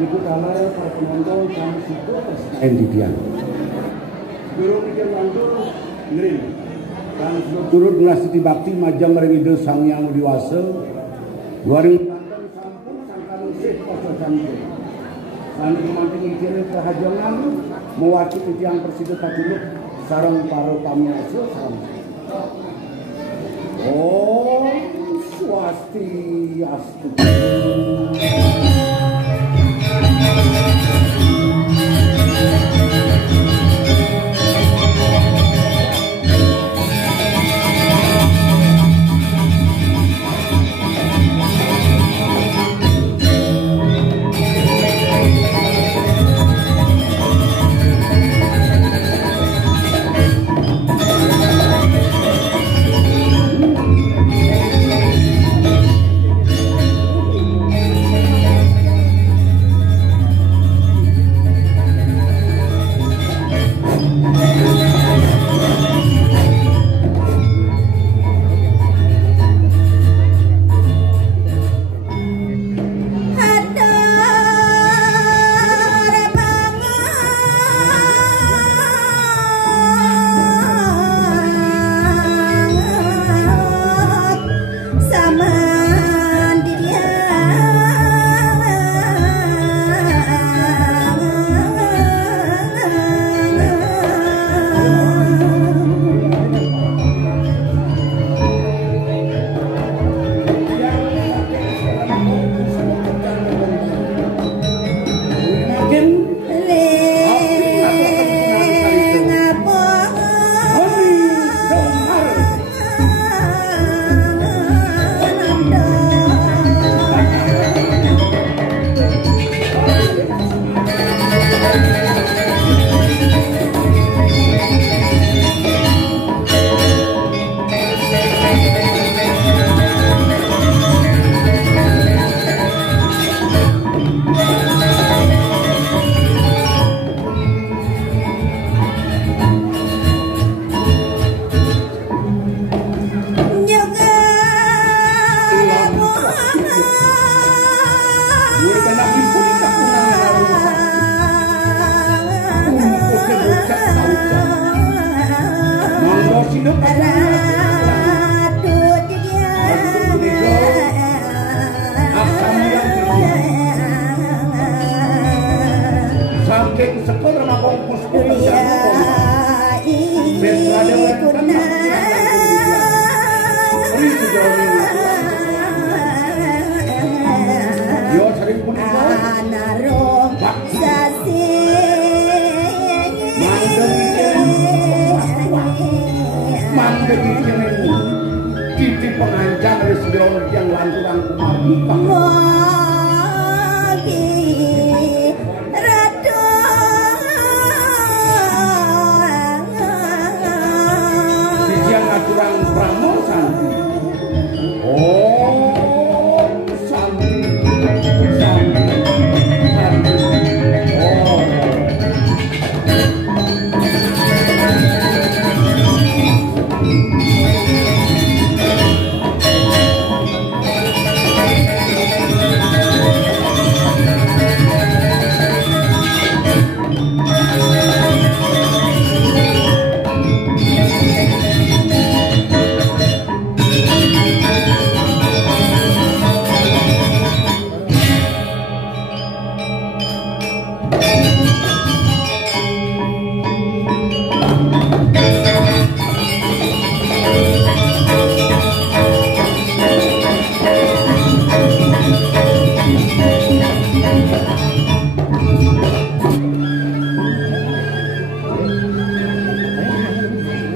berikut adalah para penonton yang sudah endidian. Guru pikir lantur ngering dan turut ngasih bakti majang ide sang yang diwasa. Waring lantan sampun sangkan sih poso cantik. Sani kemanting ikirin kehajangan mewakili tiang presiden katilut sarang para pamiasa sarang. Oh, swastiastu.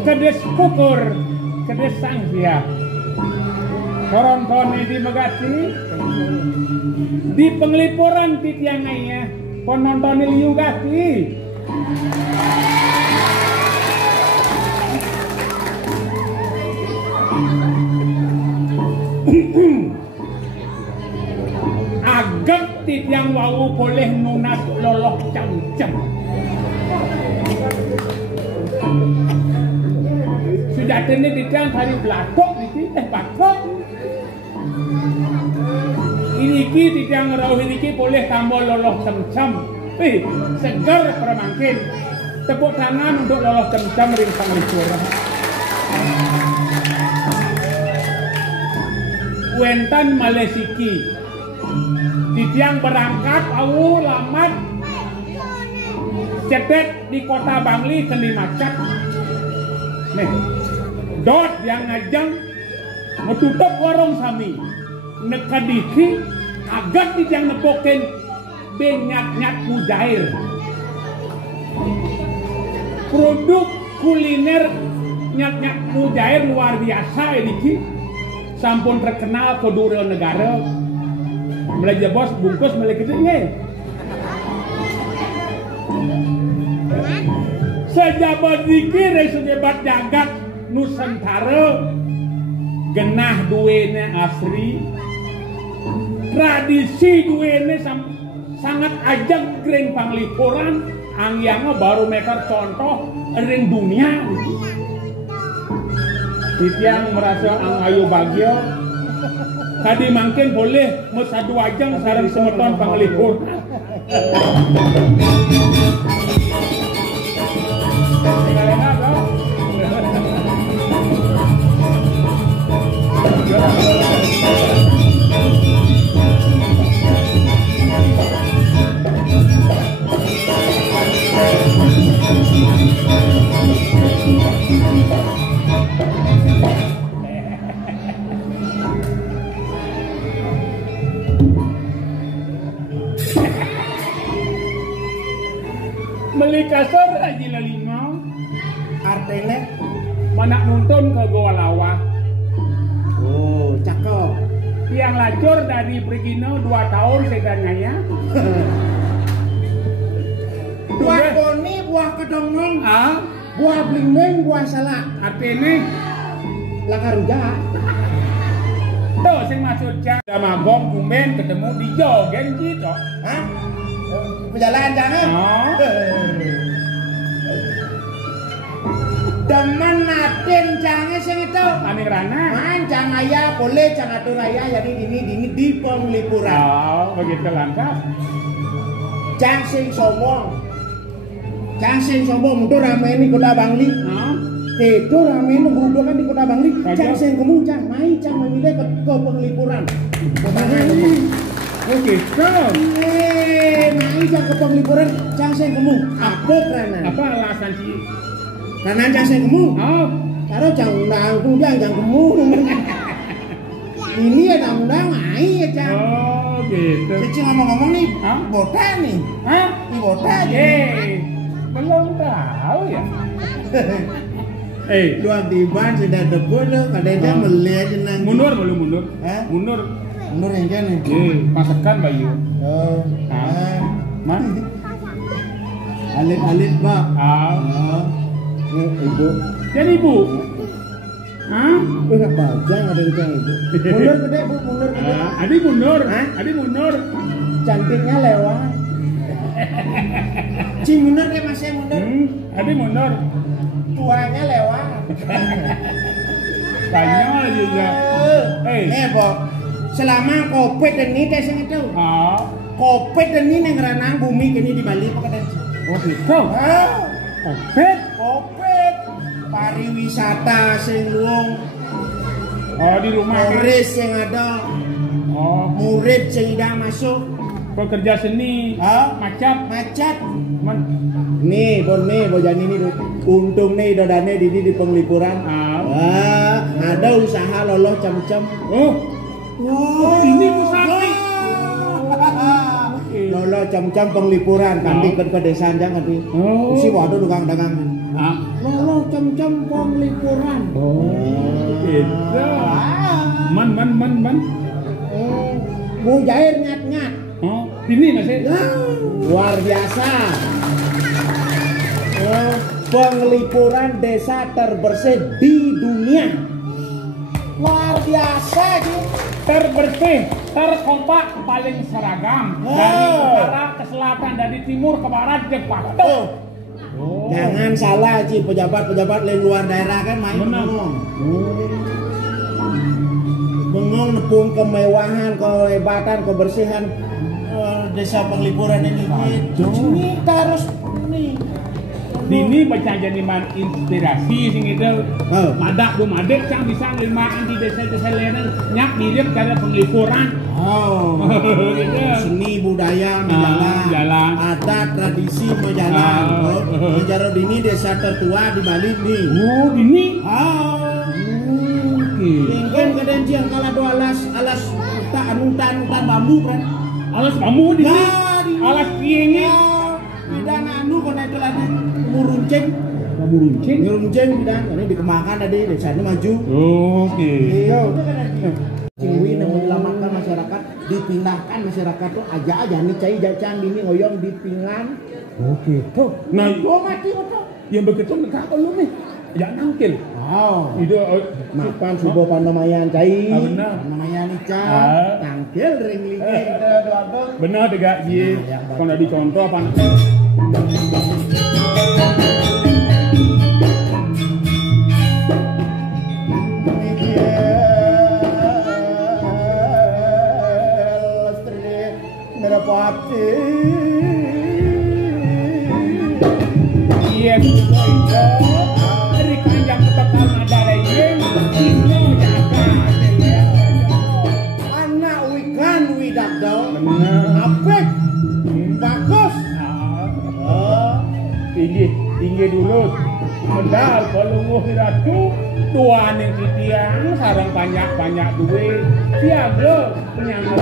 Kedes kukur, kedes sangsia. Korontone di Megati, di penglipuran titiangainya, penonton liugati. Agak titiang wau boleh nunas lolok cang-cang. Sudah ini titiang hari belakok, bakok. Iniki titiang rauh iniki boleh tambah loloh cem-cem. Segar permangkin. Tepuk tangan untuk loloh cem-cem ring Panglipuran. Wentan Malesiki. Titiang berangkat awu lamat cetet di kota Bangli keni macet. Nih, dot yang ngajang menutup warung sami. Nekadiki agak titiang nepokin benyak-nyak mujair. Produk kuliner nyak-nyak mujair luar biasa ini. Sampun terkenal ke dua negara. Belajar bos bungkus melek itu nge. Sejabat dikir dari sejabat jagat Nusantara genah duene asri. Tradisi duene sangat ajak ring Panglipuran angyangnya baru mereka contoh ring dunia. Titiang merasa ang ayo bagyo kadi mangkin boleh mesadu ajang sareng semeton Panglipuran. Beli kasar aja lalima artinya mana nonton ke Goa Lawa. Oh, cakep. Yang lacur dari Prigino 2 tahun sedananya. Buah koni, buah kedongong, Ah, buah blimbing, buah salak. artinya Lakaruja. tuh sing maksud jang sama bom bumen ketemu di jogen gitu. Hah? Berjalan jangan? Oh. Demen natin jangan sing itu. Kami Rana. Man jang ayah boleh jang atur ayah jadi ini di Panglipuran. Oh, begitu langkah. Jang sing sombong. Jang sing sombong mundur rame ini kota Bangli. Oh. Itu rame ini gerudokan di kota Bangli. Raja. Jang sing kemu jang mai jang memilih ke Panglipuran. Potongan Oh gitu. mai jang ke Panglipuran jang sing kemu. Apa karena? Apa alasan sih? Karena jang sing kemu. Oh, Karo jang undang jang kemu. Ini ya undang mai ya jang. oh gitu. Cici ngomong-ngomong nih, Hah? botak nih. Hah? Ini botak. Belum tahu ya. Luang tiban sudah debur lo, kadang melihat jenang. Mundur belum mundur? Hah? Mundur. Mundur yang jane. Masakan Bayu. Oh. Man? Alit-alit, Pak. Ah. Oh. Ibu. Jadi ibu. Hah? Enggak bajang ada di jang ibu. Mundur gede, Bu, mundur gede. Adi mundur. Hah? Adi mundur. Cantiknya lewat. Ci mundur deh Mas, mundur. Adi mundur. Tuanya lewat. Kayaknya juga. Pok. Selama Covid ini teh sing itu. Ah. Covid ini nang ranang bumi kini di Bali apa kadang. Oh gitu. Covid. Covid. Pariwisata sing luwung. Oh di rumah. Turis sing ada. Oh. Murid sing ida masuk. Pekerja seni. Macet. Macet. Nih, bojani nih untung nih dodane di Panglipuran. Ada usaha loloh cem-cem. Oh, ini pusat. Loloh cem-cem Panglipuran kanti ke desa jangan di. Si waduh tukang dagang. Loloh cem-cem Panglipuran. Gitu. Man. Mujair nyat-nyat. Oh, ini masih. Luar biasa. Panglipuran desa terbersih di dunia. Luar biasa sih. Terbersih, terkompak, paling seragam. Dari utara ke selatan, dari timur ke barat, ke patuh. Jangan salah Ci, pejabat-pejabat lain luar daerah kan main ngomong. bengong nepung kemewahan, kehebatan, kebersihan desa Penglipuran ini. Ini terus nih. Dini baca jadiman inspirasi sing itu. Madak do madek cang bisa ngelimaan di desa-desa lain nyak mirip karena Penglipuran. Gitu. Seni budaya menjalan, adat tradisi menjalan. Menjaro dini desa tertua di Bali nih. Dini. Mungkin kadang jiang kala do alas tak anutan bambu kan. Alas bambu di. Alas piye Bidang anu kena itu lagi muruncing bidang ini dikembangkan tadi desanya maju. Iya. Cingwi yang menyelamatkan masyarakat, dipindahkan masyarakat tuh aja nih cai jacang ini ngoyong dipingan. Gitu. Nah, mati otak. Yang begitu nekak lu nih. Ya nangkil. Itu mapan subuh panamayan cai. Benar. Panamayan ica. Tangkil ring benar degak ye. Kalau dicontoh apa? Merapati. Iya, dari kanjang ketekal ada yang anak wikan widakdo. Apik. Bagus. Tinggi dulu. Medal kalau ratu tuan yang tiang sarang banyak duit. Siaga penyangga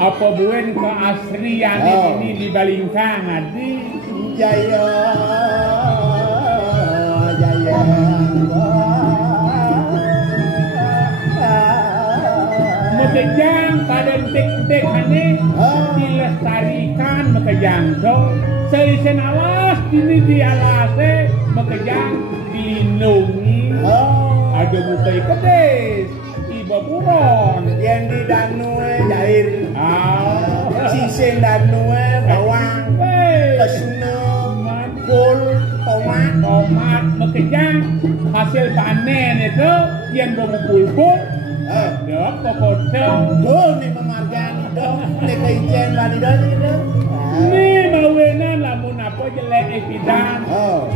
apa buen keasrian ini dibalingkan adi jaya mekejang pada detik-detik ini dilestarikan mekejang so seisen alas ini dialase mekejang dilindungi ada bukai kedes iba buron yang di danue jair sising danue bawang kesuna pul tomat mekejang hasil panen itu yang berpulpul dok pokoknya nih memargani dong nih keijen bani dong nih mawenan lamun apa jelek epidan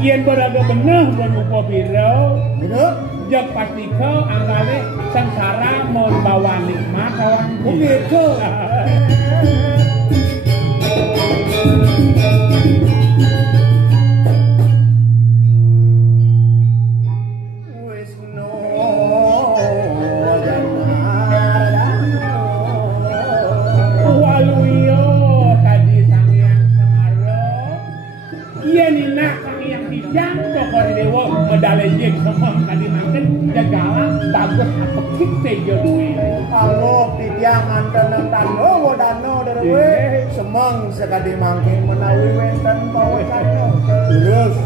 yang berada bener berupa piro jak pasti kau anggale sengsara mau bawa nikmat kawan begitu. Medalejek semua tadi makan jagalah bagus apa kita jadi kalau tiang mantan tano dano dari semang sekali mangkin menawi wenten bawa saja durus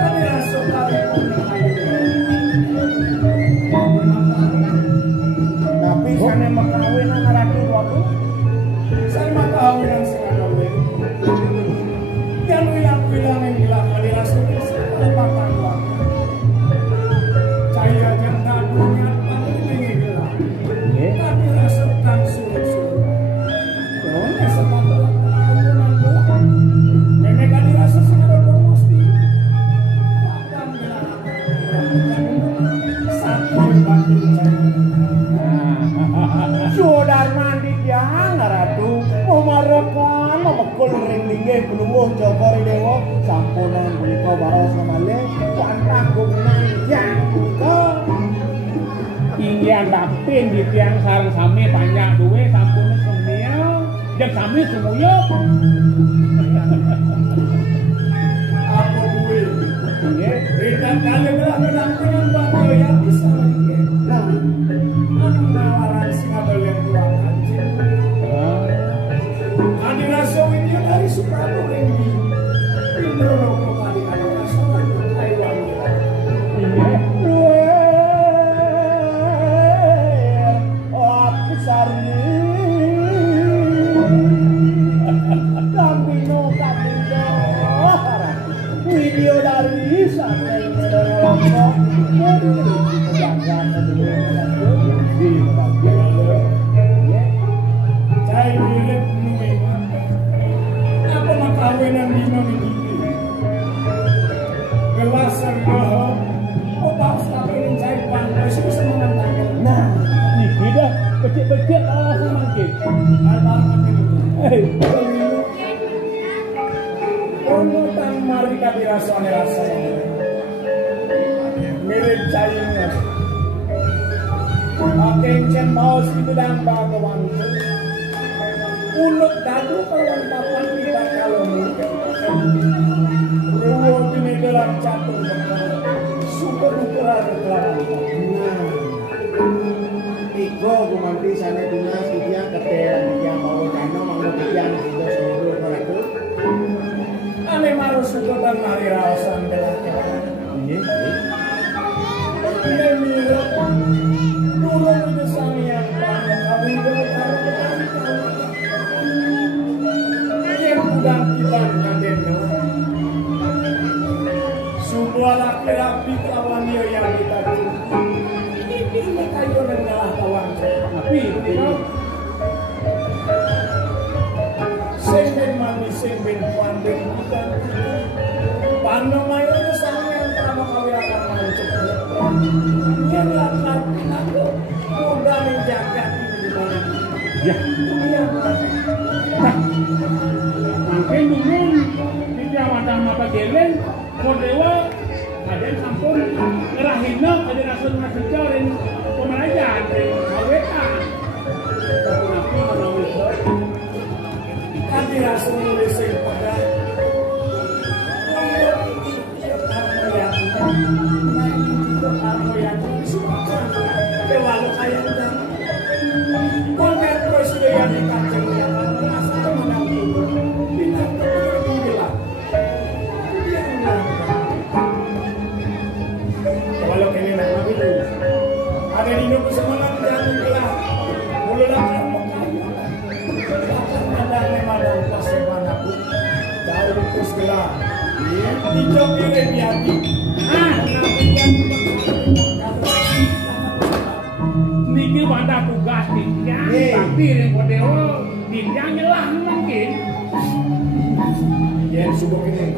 tadi langsung kali tapi sana makawin ang ratu waktu saya makawin ang sinanawin yang bilang yang bilang kali langsung kelepatan waktu cahaya yang tadunya paling tinggi gelap tapi langsung tak suruh soalnya sepatu lakukan gelap nenek kali langsung sinanawin mesti padam gelap satu bagi Sudar mandi yang ratu memarahkan memekul ringlinge penunggu Jogori Dewa sampunan punika baros namanya wantah gugunan yang punika ingin dapin di tiang sarang sami banyak duit sampunnya semia dan sami semuanya aku duit berikan kali belah menangkan batu yang bisa anu nawaran singabelen dua anjing Adi Raso ini dari Soekarno ini Konutan mari kadirasane rasane. Mirip cainya. Akencen mau situ dan bagawan. Ulut dadu kawan papan kita kalau mungkin. Ruwo ini dalam catur super ukuran kelaran. Iko gumanti sana dunas dia ketel dia mau kano mau bikin sudah seluruh itu. Ane malu sukotan mari rawasan belakang. Ini. Ini milo. Turun ke sana yang banyak kami berkara. Yang udah kita ngaden. Sebuah laki-laki kawan dia yang kita cinta. Ini kayu rendah kawan. Tapi sengben mami sengben pandeng kita. Pano mayo sang yang pertama kali akan mancing. Dia laki-laki aku udah menjaga ini mana. Ya, iya. Mungkin dulu di Jawa mata geleng, kodewa ada sampun ngerahina ada rasa nasi jaring pemerajan awetan. Tapi nabi menawis kan dirasa nulis pada Dewa kaya udah konten terus sudah yang dikacau yang merasa menanggung bintang terbilang kalau kini nama itu ada di Indonesia semalam jatuh gelah mulai akan mengkayu akan ada memadam pasir manapun jauh terus gelah hijau pilih biati niki wadah tugas tiang tapi yang kodeo tiang nyelah mungkin ya subuh ini